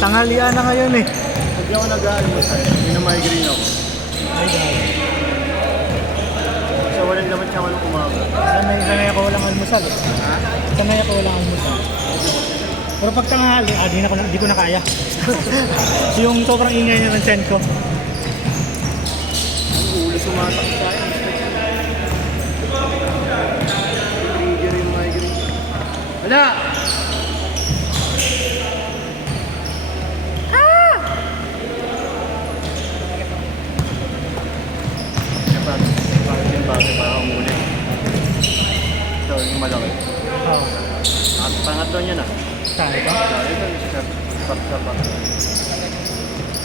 Tanghalian na ngayon eh. Hindi ako nag-aalmusal. Minamigraine ako. Ay, grabe. So, walang dapat siya walang umaga. Sanay ako walang almusal eh. Ha? Sanay ako walang almusal. Pero pag tanghali, di ko na kaya. Yung sobrang ingay niya ng tiyan ko. Ang ulo sumatak sa akin. Trigger yung migraine. Wala! Bakit para umulit? Ito yung malaki. Oo. Pangatlo niya na. Saan ito? Ito yung sapak.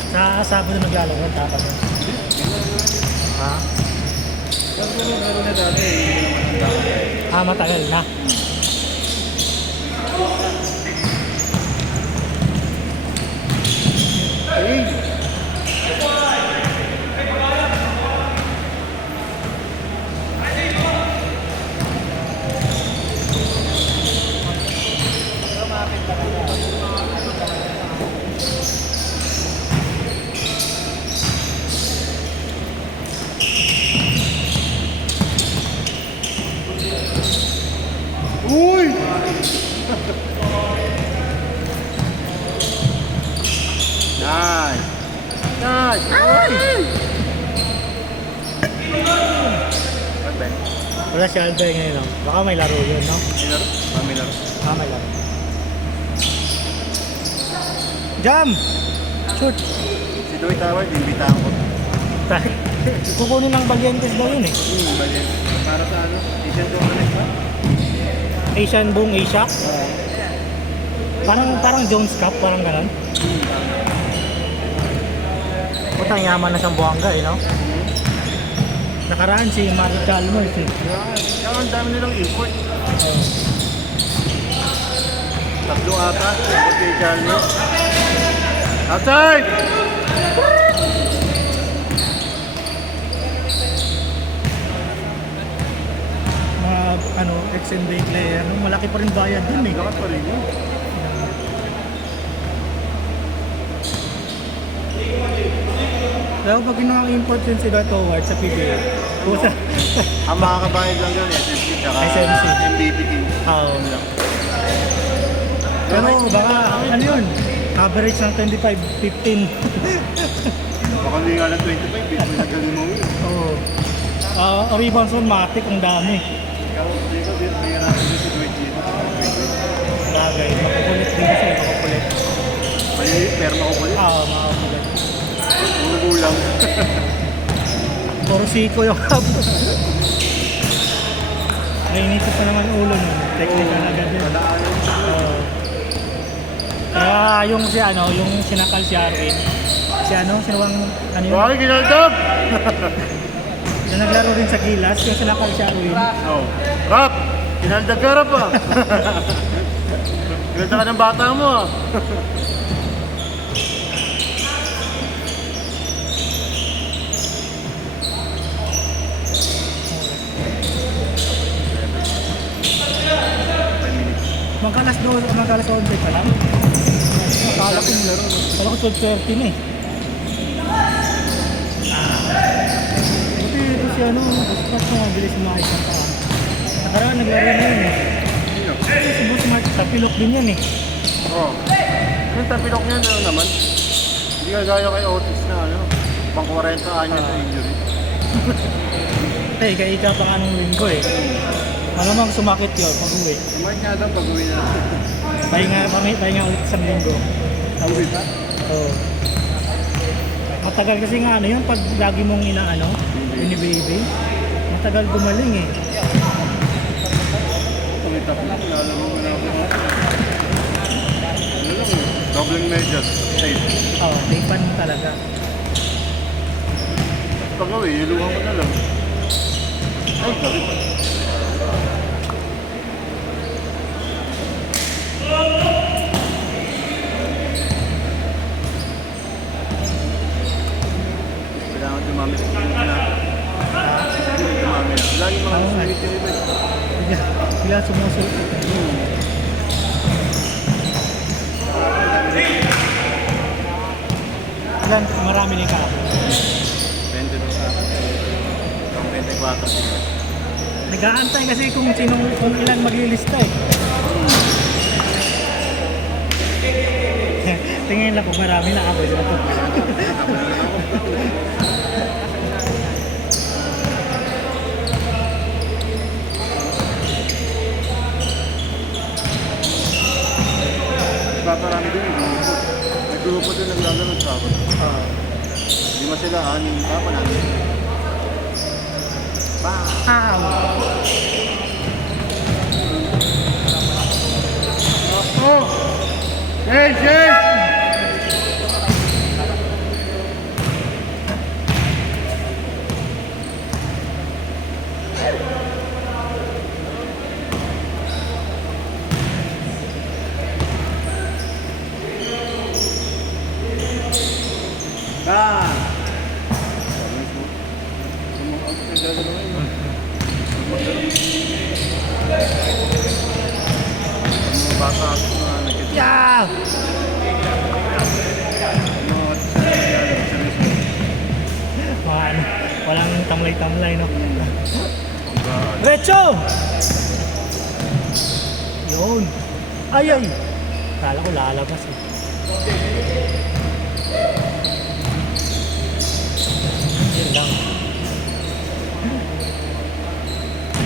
Sa Sabado naglalaro, tapos. Ha? Meron na dati. Matagal na. Hey! Uy! Nice! Nice! Uy! Ben, Wala si Albert ngayon, no? Baka may laro yun, no? may laro? May laro. May laro. Jam! Shoot! Si Doy Tawad, imbitahan ko. Kukunin ng Valientes daw yun eh. Balik. Para sa ano? Asian Tournament ba? Asian Boom Asia. Parang Jones Cup, parang ganon. Putang yaman na siyang buwangga eh, no? Nakaraan si Mario Chalmers eh. Kaya ang dami nilang import. Tatlo ata. Okay, Chalmers. Outside! Mga ex-NBA player, no? Malaki pa rin bayad dun eh. Lakas pa rin yun. Pero pag import yun sila toward sa PBA, pusa. Ang makakabayad lang yun, SMC tsaka SMC. MVP team. Oo. Pero baka, ano yun? Average ng 25-15. Baka hindi nga lang 25, may nagaling mo yun. Oo. Rebounds on Matic, ang dami. Ikaw, may natin din si Dwight dito. Bagay, makukulit din kasi, makukulit. Maliit, pero makukulit. Oo, makukulit. Puro gulang. Puro siko yung hapon. Nainitip pa naman ulo nun. Technical agad yun. Madaanan siya. Kaya yung yung sinakal si Arvin. Sinuwang, ano yun? Bakit ginaldab? Na naglaro rin sa Gilas, yung sinakal si Arvin. Oh. Rap! Ginaldab ka, Rap ah! Ganda ka ng bata mo ah! Magkalas 11 pa lang. Akala ko 12:30 na eh. Buti ito si Boss Smart na mabilis umayos ng paa. Nakaraan naglaro na yun eh. Si Boss Smart, tapilok din yan eh. Oh. Yung tapilok niya naman. Hindi ka gaya kay Otis na pang 40 kanya sa injury. Kaya ika pa nga nung linggo eh. Malamang sumakit yun pag-uwi. Sumakit nga daw pag-uwi na. Pahinga ulit isang linggo. Uwi ba? Oo. Matagal kasi nga yun, pag lagi mong binibaby, matagal gumaling eh. Tumita ko, lalaro mo na ako. Ano lang doubling measures, safe. Oo, taypan talaga. Pag-uwi, iluhan ko na lang. Ay, sabi pa. Kailangan dumami sa tingin na. Dumami na. Lagi mga sulit yung iba. Bigla sumusunod. Ilan, marami din ka. 22 sa akin. Ang 24 sila. Nag-aantay kasi kung ilan maglilista eh. Tingin lang kung marami na ako. Paparami din yung grupo. May grupo din naglalaro sa ako. Lima sila, anin. Tapos namin. Wow! Oh! Yes, yes! Bata ako na nakikita. Yeah! Walang tamlay-tamlay, no? Recho! Yun. Ay, ay! Kala ko lalabas eh. Yun lang.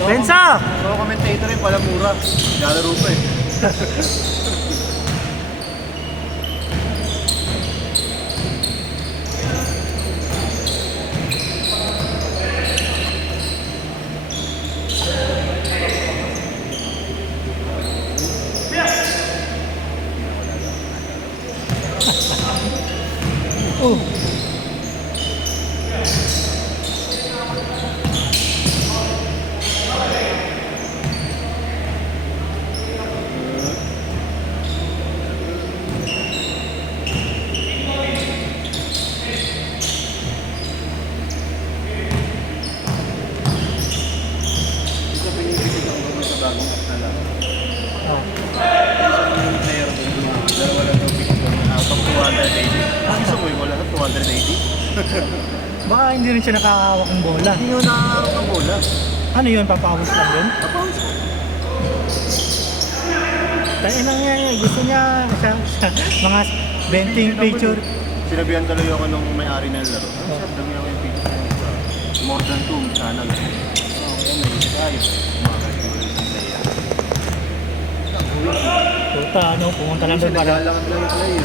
Pensa! So, commentator rin pala mura. Lalaro pa eh. Oh! Ito pinipigil ako naman sa bagong app na lang. Ah. Yung player doon, dalawa lang yung pick ko. Out of 280. Gusto mo yung wala na 280? Baka hindi rin siya nakakahawak ng bola. Hindi nyo nakakarap ng bola. Ano yun? Papawis lang yun? Tapos, Tayo lang yan. Gusto niya sa mga benting picture. sinabihan tuloy ako nung may-ari ng laro. Ang sarap dami ako yung picture ng sa more than 2 channel. Kaya naisip tayo. Kumakasip ko rin sa player. Puta, ano, pumunta lang Kasi doon para naglalakad lang yung player.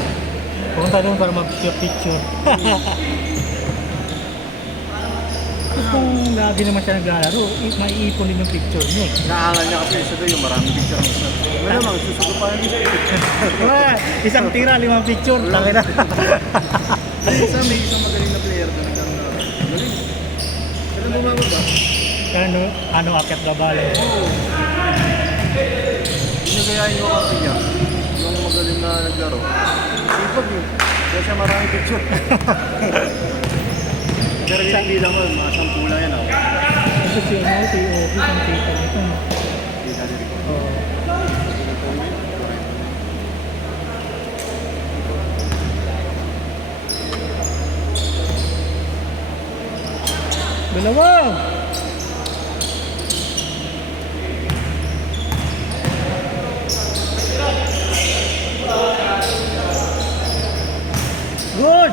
pumunta doon para mag-picture. Tapos kung lagi naman siya naglalaro, maiipon din yung picture niya. Naaangal niya kasi isa doon yung maraming picture ng sa. Malamang susuko pa yung picture. Wala, isang tira, 5 picture. Tangin na. Isa may isang magaling na player na naglalaro. Magaling. Kailan bumaba ba? ano, akyat gabalo. Pinagayain ko kasi niya. Yung magaling na naglaro. Sipag yun. Kaya siya maraming picture. Pero binibilang ko, mga 10 lang yan ako. Ito si ano, si Obi, ang tita nito. Hindi na rin ko. Oo. Dalawa! Good!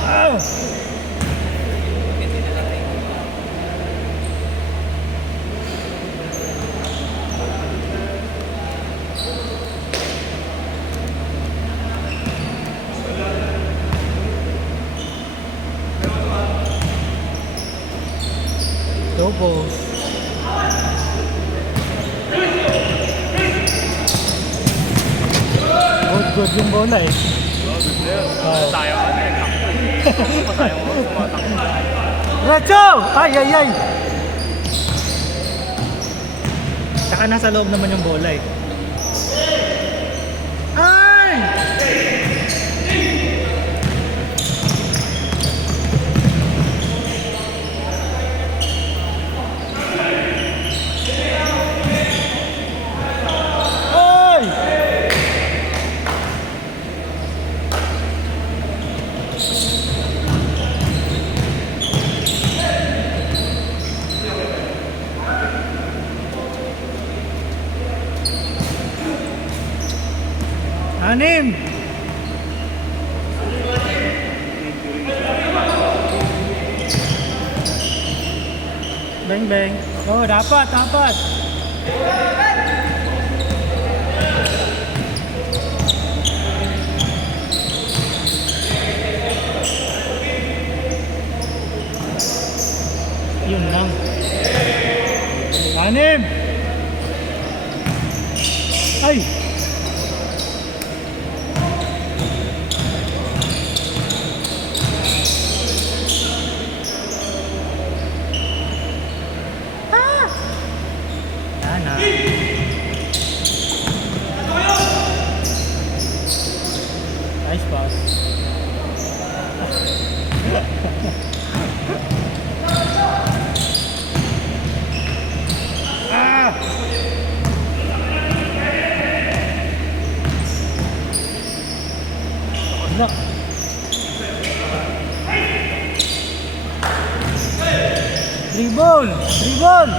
Wow! Doubles. Good yung bola eh. Tayo ka na Recho! Ay, ay, ay! Saka nasa loob naman yung bola eh. Ay! Ay! Anim. Bang bang. Oh, dapat, dapat. Yun lang. Anim. Ay. Yan na. Nice pass. Ah! Wala. Dribble! Dribble!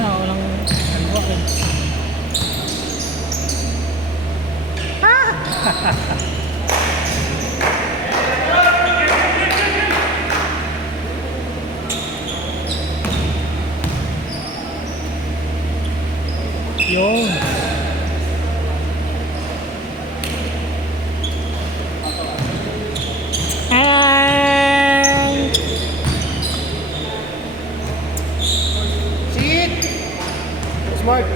Yan, walang nagbuwak eh. Yun. Hi! Sit! Smart!